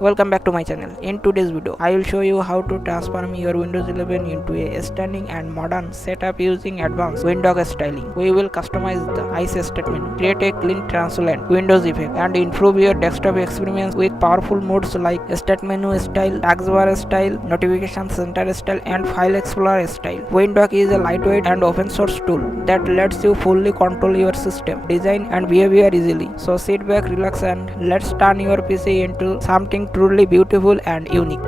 Welcome back to my channel. In today's video, I will show you how to transform your Windows 11 into a stunning and modern setup using advanced Windhawk styling. We will customize the ICE state menu, create a clean translucent Windows effect, and improve your desktop experience with powerful modes like state menu style, taskbar style, notification center style, and file explorer style. Windhawk is a lightweight and open source tool that lets you fully control your system, design, and behavior easily. So sit back, relax, and let's turn your PC into something truly beautiful and unique.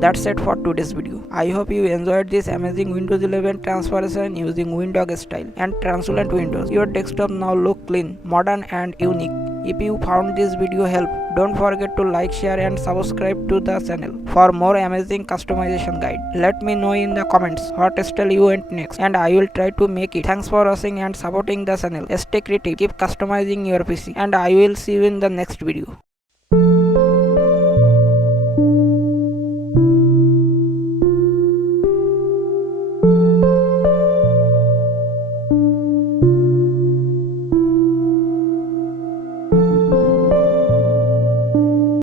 That's it for today's video. I hope you enjoyed this amazing Windows 11 transformation using Windhawk style and translucent windows. Your desktop now look clean, modern, and unique. If you found this video helpful, don't forget to like, share, and subscribe to the channel for more amazing customization guide. Let me know in the comments what style you want next, and I will try to make it. Thanks for watching and supporting the channel. Stay creative, keep customizing your PC, and I will see you in the next video.